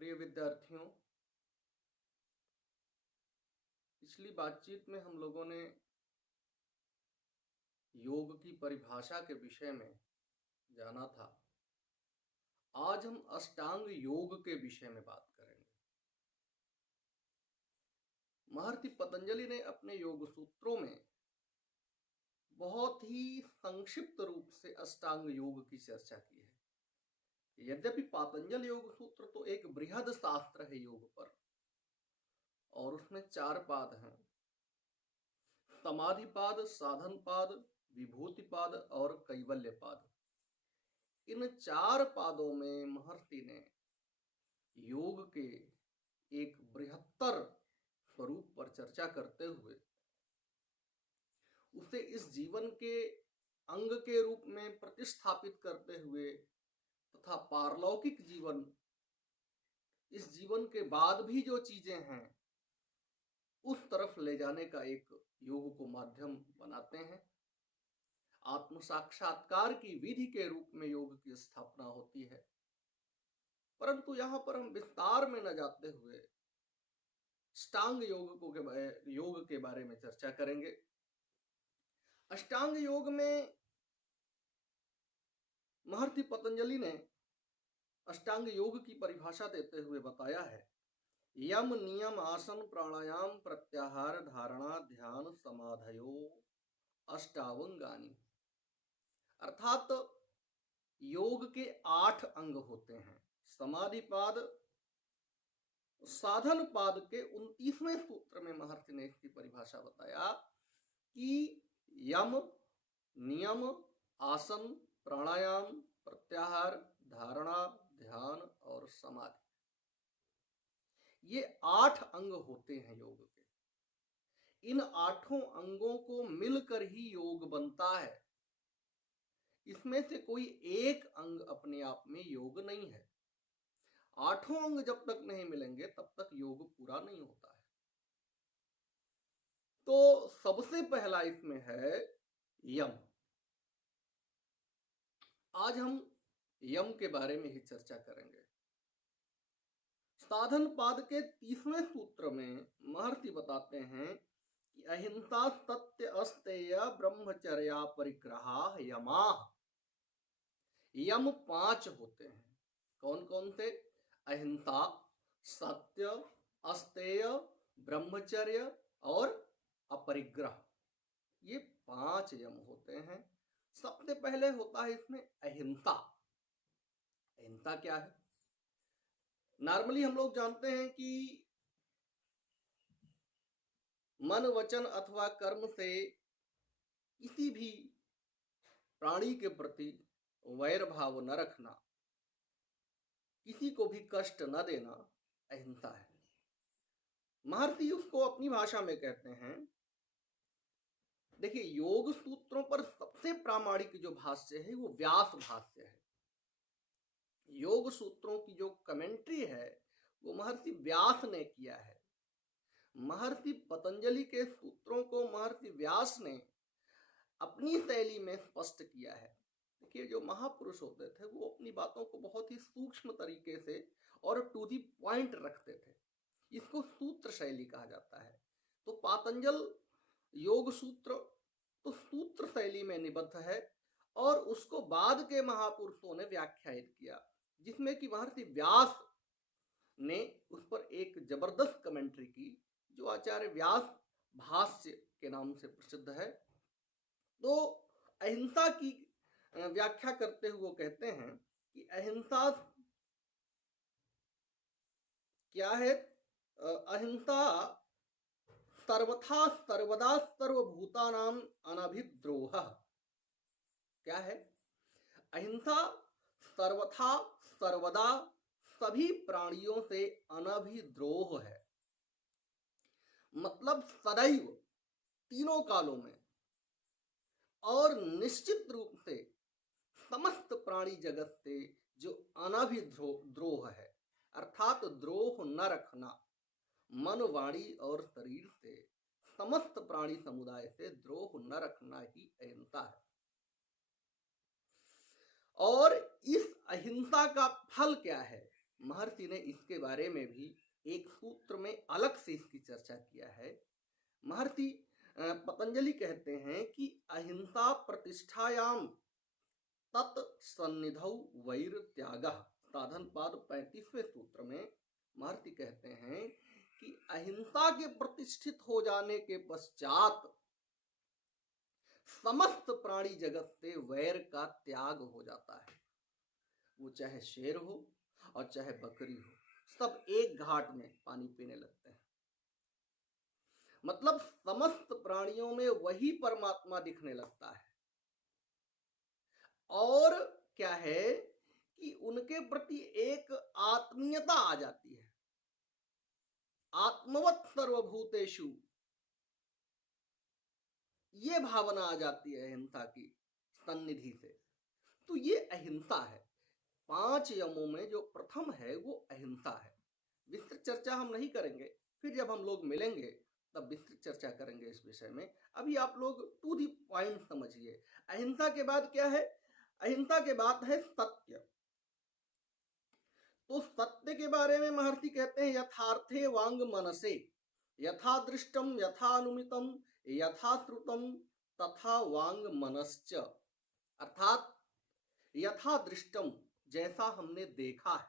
प्रिय विद्यार्थियों, पिछली बातचीत में हम लोगों ने योग की परिभाषा के विषय में जाना था। आज हम अष्टांग योग के विषय में बात करेंगे। महर्षि पतंजलि ने अपने योग सूत्रों में बहुत ही संक्षिप्त रूप से अष्टांग योग की चर्चा की है। यद्यपि पातंजल योग सूत्र तो एक बृहद शास्त्र है योग पर, और उसमें 4 पाद हैं: समाधिपाद, साधनपाद, विभूतिपाद और कैवल्यपाद। इन 4 पादों में महर्षि ने योग के एक बृहत्तर स्वरूप पर चर्चा करते हुए उसे इस जीवन के अंग के रूप में प्रतिस्थापित करते हुए तथा पारलौकिक जीवन, इस जीवन के बाद भी जो चीजें हैं, उस तरफ ले जाने का एक योग को माध्यम बनाते हैं। आत्म साक्षात्कार की विधि के रूप में योग की स्थापना होती है। परंतु यहाँ पर हम विस्तार में न जाते हुए अष्टांग योग के बारे में चर्चा करेंगे। अष्टांग योग में महर्षि पतंजलि ने अष्टांग योग की परिभाषा देते हुए बताया है: यम नियम आसन प्राणायाम प्रत्याहार धारणा ध्यान समाधयो अष्टावंगानी। अर्थात योग के 8 अंग होते हैं। समाधिपाद, साधन पाद के 29वें सूत्र में महर्षि ने इसकी परिभाषा बताया कि यम, नियम, आसन, प्राणायाम, प्रत्याहार, धारणा, ध्यान और समाधि, ये 8 अंग होते हैं योग के। इन 8 अंगों को मिलकर ही योग बनता है। इसमें से कोई एक अंग अपने आप में योग नहीं है। 8 अंग जब तक नहीं मिलेंगे तब तक योग पूरा नहीं होता है। तो सबसे पहला इसमें है यम। आज हम यम के बारे में ही चर्चा करेंगे। साधन पाद के 30वें सूत्र में महर्षि बताते हैं कि अहिंसा सत्य अस्तेय ब्रह्मचर्या परिग्रहा यमा। यम 5 होते हैं। कौन कौन से? अहिंसा, सत्य, अस्तेय, ब्रह्मचर्य और अपरिग्रह। ये 5 यम होते हैं। सबसे पहले होता है इसमें अहिंसा। अहिंसा क्या है? नॉर्मली हम लोग जानते हैं कि मन, वचन अथवा कर्म से किसी भी प्राणी के प्रति वैर भाव न रखना, किसी को भी कष्ट न देना अहिंसा है। महर्षि उसको अपनी भाषा में कहते हैं। देखिए, योग सूत्रों पर सबसे प्रामाणिक जो भाष्य है वो व्यास भाष्य है। योग सूत्रों की जो कमेंट्री है वो महर्षि व्यास ने किया है। महर्षि पतंजलि के सूत्रों को महर्षि व्यास ने अपनी शैली में स्पष्ट किया है। देखिए, जो महापुरुष होते थे वो अपनी बातों को बहुत ही सूक्ष्म तरीके से और टू दी पॉइंट रखते थे। इसको सूत्र शैली कहा जाता है। तो पातंजल योग सूत्र तो सूत्र शैली में निबद्ध है, और उसको बाद के महापुरुषों ने व्याख्यायित किया, जिसमें कि महर्षि व्यास ने उस पर एक जबरदस्त कमेंट्री की, जो आचार्य व्यास भाष्य के नाम से प्रसिद्ध है। तो अहिंसा की व्याख्या करते हुए वो कहते हैं कि अहिंसा क्या है? अहिंसा सर्वथा सर्वदा सर्वभूतानां अनभिद्रोह। क्या है? अहिंसा सर्वथा सर्वदा सभी प्राणियों से अनभिद्रोह है। मतलब सदैव, तीनों कालों में और निश्चित रूप से समस्त प्राणी जगत से जो अनभिद्रोह है, अर्थात द्रोह न रखना, मन, वाणी और शरीर से समस्त प्राणी समुदाय से द्रोह न रखना ही अहिंसा है। और इस अहिंसा का फल क्या है? महर्षि ने इसके बारे में भी एक सूत्र में अलग से इसकी चर्चा किया है। महर्षि पतंजलि कहते हैं कि अहिंसा प्रतिष्ठायाम तत्सन्निधौ वैर त्यागः, साधन पाद 35वें सूत्र में महर्षि कहते हैं कि अहिंसा के प्रतिष्ठित हो जाने के पश्चात समस्त प्राणी जगत से वैर का त्याग हो जाता है। वो चाहे शेर हो और चाहे बकरी हो, सब एक घाट में पानी पीने लगते हैं। मतलब समस्त प्राणियों में वही परमात्मा दिखने लगता है। और क्या है कि उनके प्रति एक आत्मीयता आ जाती है, आत्मवत् सर्वभूतेषु, ये भावना आ जाती है अहिंसा की सन्निधि से। तो ये अहिंसा है। 5 यमों में जो प्रथम है वो अहिंसा है। विस्तृत चर्चा हम नहीं करेंगे, फिर जब हम लोग मिलेंगे तब विस्तृत चर्चा करेंगे इस विषय में। अभी आप लोग टू दी पॉइंट समझिए। अहिंसा के बाद क्या है? अहिंसा के बाद है सत्य। तो सत्य के बारे में महर्षि कहते हैं यथार्थे वांग मनसे, यथा दृष्टम यथा अनुमितम यथा श्रुतम तथा वांग मनश्च। अर्थात यथा दृष्टम, जैसा हमने देखा है,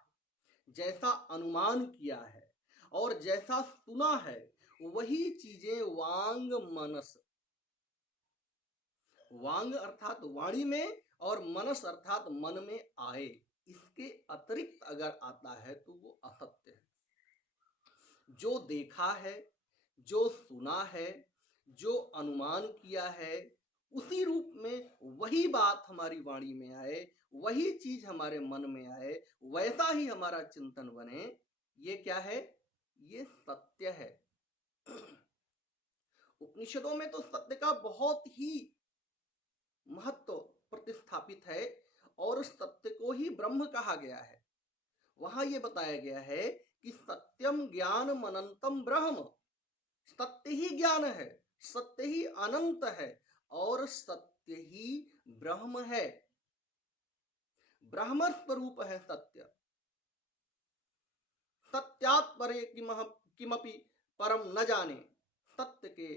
जैसा अनुमान किया है और जैसा सुना है, वही चीजें वांग मनस, वांग अर्थात वाणी में और मनस अर्थात मन में आए। इसके अतिरिक्त अगर आता है तो वो असत्य है। जो देखा है, जो सुना है, जो अनुमान किया है, उसी रूप में वही बात हमारी वाणी में आए, वही चीज हमारे मन में आए, वैसा ही हमारा चिंतन बने, ये क्या है? ये सत्य है। उपनिषदों में तो सत्य का बहुत ही महत्व प्रतिस्थापित है और उस सत्य को ही ब्रह्म कहा गया है। वहां यह बताया गया है कि सत्यम ज्ञानम अनंतम ब्रह्म, सत्य ही ज्ञान है, सत्य ही अनंत है और सत्य ही ब्रह्म है। ब्रह्म स्वरूप है सत्य। सत्यात् परे किमपि परम न जाने, सत्य के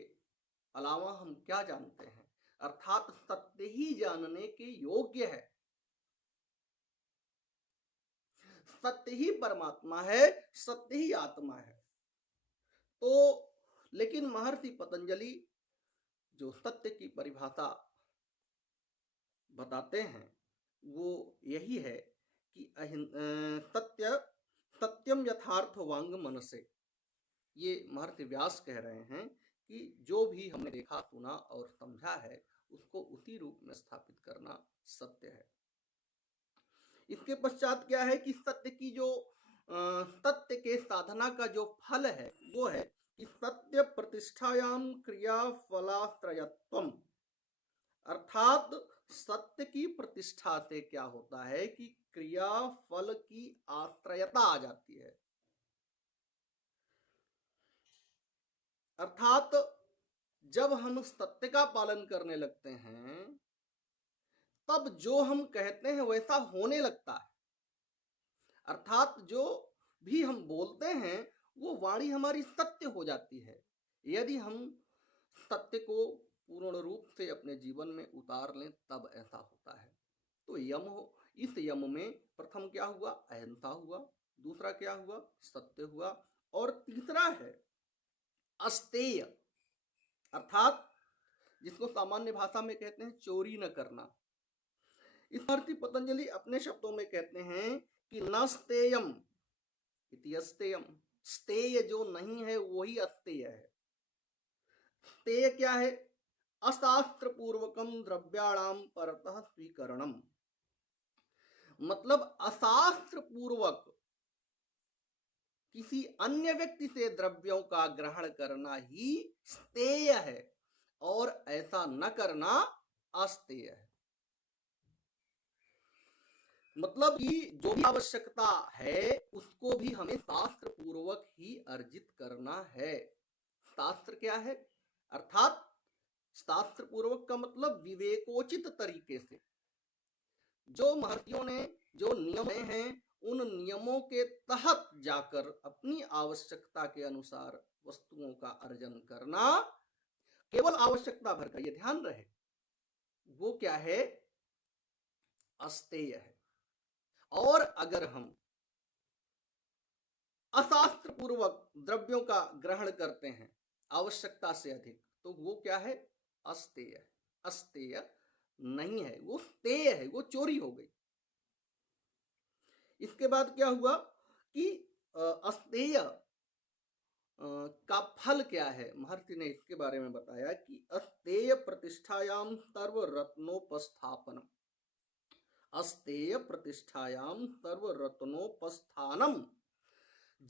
अलावा हम क्या जानते हैं? अर्थात सत्य ही जानने के योग्य है। सत्य ही परमात्मा है, सत्य ही आत्मा है। तो लेकिन महर्षि पतंजलि जो सत्य की परिभाषा बताते हैं वो यही है कि सत्यम यथार्थ वांग मनसे। ये महर्षि व्यास कह रहे हैं कि जो भी हमने देखा, सुना और समझा है, उसको उसी रूप में स्थापित करना सत्य है। इसके पश्चात क्या है कि सत्य की जो सत्य के साधना का जो फल है वो है कि सत्य प्रतिष्ठायाम क्रिया फलाश्रयत्वम। अर्थात सत्य की प्रतिष्ठा से क्या होता है कि क्रिया फल की आश्रयता आ जाती है। अर्थात जब हम सत्य का पालन करने लगते हैं तब जो हम कहते हैं वैसा होने लगता है। अर्थात जो भी हम बोलते हैं वो वाणी हमारी सत्य हो जाती है यदि हम सत्य को पूर्ण रूप से अपने जीवन में उतार लें, तब ऐसा होता है। तो यम हो, इस यम में प्रथम क्या हुआ? अहिंसा हुआ, दूसरा क्या हुआ? सत्य हुआ, और तीसरा है अस्तेय, अर्थात जिसको सामान्य भाषा में कहते हैं चोरी न करना। इस महर्षि पतंजलि अपने शब्दों में कहते हैं कि न स्तेयम इति अस्तेयम, स्तेय जो नहीं है वही अस्तेय है। स्तेय क्या है? अशास्त्र पूर्वकम द्रव्याणाम परतः स्वीकरणम, मतलब अशास्त्र पूर्वक किसी अन्य व्यक्ति से द्रव्यों का ग्रहण करना ही स्तेय है और ऐसा न करना अस्तेय है। मतलब कि जो भी आवश्यकता है उसको भी हमें शास्त्र पूर्वक ही अर्जित करना है। शास्त्र क्या है? अर्थात शास्त्र पूर्वक का मतलब विवेकोचित तरीके से। जो महर्षियों ने जो नियम हैं उन नियम नियमों के तहत जाकर अपनी आवश्यकता के अनुसार वस्तुओं का अर्जन करना, केवल आवश्यकता भर का, ये ध्यान रहे, वो क्या है, अस्तेय है। और अगर हम अशास्त्र पूर्वक द्रव्यों का ग्रहण करते हैं आवश्यकता से अधिक, तो वो क्या है, अस्तेय। अस्तेय नहीं है, वो स्तेय है, वो चोरी हो गई। इसके बाद क्या हुआ कि अस्तेय का फल क्या है, महर्षि ने इसके बारे में बताया कि अस्तेय प्रतिष्ठायाम सर्व रत्नोपस्थापनम, अस्तेय प्रतिष्ठायाम सर्व रत्नोपस्थानम।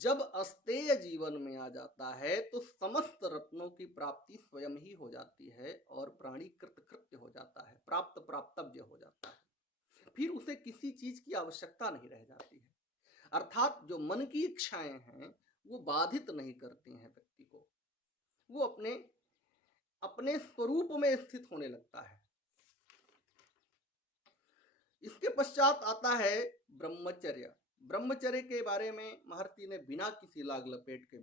जब अस्तेय जीवन में आ जाता है तो समस्त रत्नों की प्राप्ति स्वयं ही हो जाती है और प्राणी कृतकृत्य हो जाता है, प्राप्त प्राप्तव्य हो जाता है, फिर उसे किसी चीज की आवश्यकता नहीं रह जाती है। अर्थात जो मन की इच्छाएं हैं वो बाधित नहीं करती हैं व्यक्ति को, वो अपने अपने स्वरूप में स्थित होने लगता है। इसके पश्चात आता है ब्रह्मचर्य। ब्रह्मचर्य के बारे में महर्षि ने बिना किसी लाग लपेट के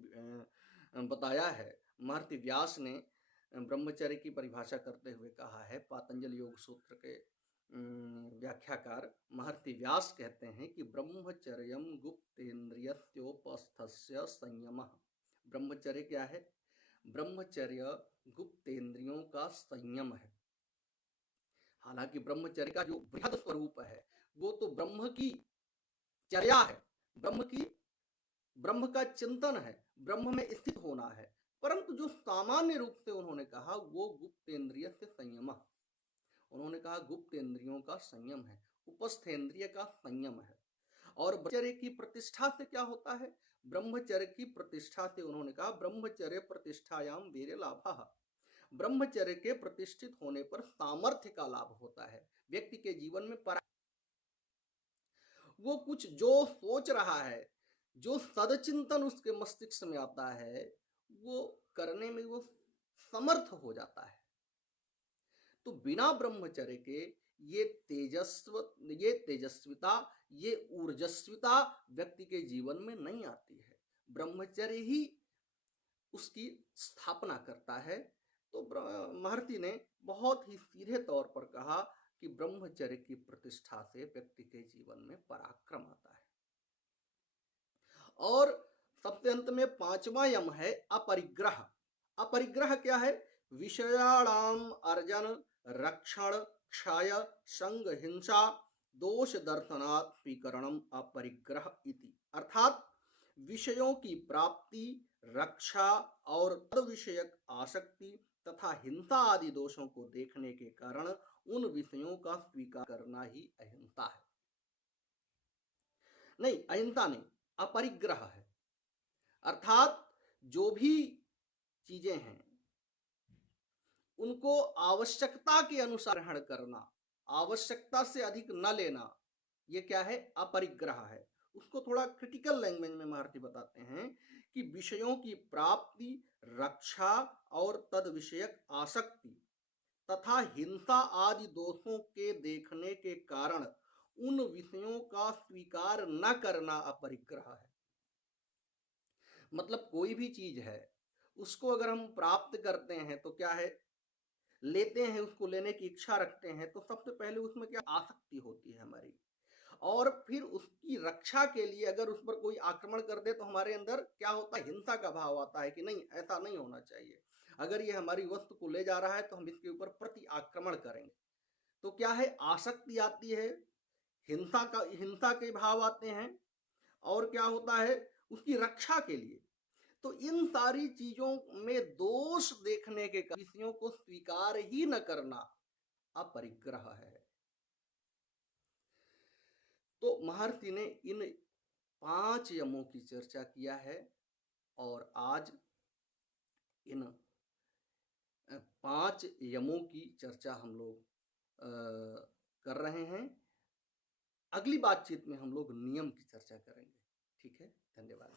बताया है। महर्षि व्यास ने ब्रह्मचर्य की परिभाषा करते हुए कहा है, पातंजलि योग सूत्र के व्याख्याकार महर्षि व्यास कहते हैं कि ब्रह्मचर्यम गुप्तेन्द्रियोपस्थस्य संयमः। ब्रह्मचर्य क्या है, ब्रह्मचर्य गुप्तेन्द्रियों का संयम है। हालांकि ब्रह्मचर्य का जो बृहद स्वरूप है वो तो ब्रह्म की चर्या है, ब्रह्म का चिंतन है, ब्रह्म में स्थित होना है, परंतु जो सामान्य रूप से उन्होंने कहा वो गुप्तेन्द्रिय से संयम, उन्होंने कहा गुप्तेन्द्रियों का संयम है, उपस्थेन्द्रिय का संयम है। और ब्रह्मचर्य की प्रतिष्ठा से क्या होता है, ब्रह्मचर्य की प्रतिष्ठा से उन्होंने कहा ब्रह्मचर्य प्रतिष्ठायाम वीर्य लाभः, ब्रह्मचर्य के प्रतिष्ठित होने पर सामर्थ्य का लाभ होता है। व्यक्ति के जीवन में वो कुछ जो सोच रहा है, जो सदचिंतन उसके मस्तिष्क में आता है, वो करने में वो समर्थ हो जाता है। तो बिना ब्रह्मचर्य के ये तेजस्विता, ये ऊर्जस्विता व्यक्ति के जीवन में नहीं आती है। ब्रह्मचर्य ही उसकी स्थापना करता है। तो महर्षि ने बहुत ही सीधे तौर पर कहा कि ब्रह्मचर्य की प्रतिष्ठा से व्यक्ति के जीवन में पराक्रम आता है। और सबसे अंत में पांचवा यम है अपरिग्रह। अपरिग्रह क्या है, विषयाणाम अर्जन रक्षण क्षय संग हिंसा दोष दर्शनात् स्वीकरणम अपरिग्रह इति। अर्थात विषयों की प्राप्ति, रक्षा और तद विषयक आसक्ति तथा हिंसा आदि दोषों को देखने के कारण उन विषयों का स्वीकार करना ही अहिंसा है। नहीं, अहिंसा नहीं, अपरिग्रह है। अर्थात जो भी चीजें हैं उनको आवश्यकता के अनुसार ग्रहण करना, आवश्यकता से अधिक न लेना, ये क्या है, अपरिग्रह है। उसको थोड़ा क्रिटिकल लैंग्वेज में महर्षि बताते हैं कि विषयों की प्राप्ति, रक्षा और तद विषयक आसक्ति तथा हिंसा आदि दोषों के देखने के कारण उन विषयों का स्वीकार न करना अपरिग्रह है। मतलब कोई भी चीज है उसको अगर हम प्राप्त करते हैं तो क्या है, लेते हैं, उसको लेने की इच्छा रखते हैं, तो सबसे पहले उसमें क्या आसक्ति होती है हमारी, और फिर उसकी रक्षा के लिए अगर उस पर कोई आक्रमण कर दे तो हमारे अंदर क्या होता है, हिंसा का भाव आता है कि नहीं, ऐसा नहीं होना चाहिए, अगर ये हमारी वस्तु को ले जा रहा है तो हम इसके ऊपर प्रति आक्रमण करेंगे। तो क्या है, आसक्ति आती है, हिंसा के भाव आते हैं, और क्या होता है, उसकी रक्षा के लिए। तो इन सारी चीजों में दोष देखने के विषयों को स्वीकार ही न करना अपरिग्रह है। तो महर्षि ने इन 5 यमों की चर्चा किया है और आज इन 5 यमों की चर्चा हम लोग कर रहे हैं। अगली बातचीत में हम लोग नियम की चर्चा करेंगे। ठीक है, धन्यवाद।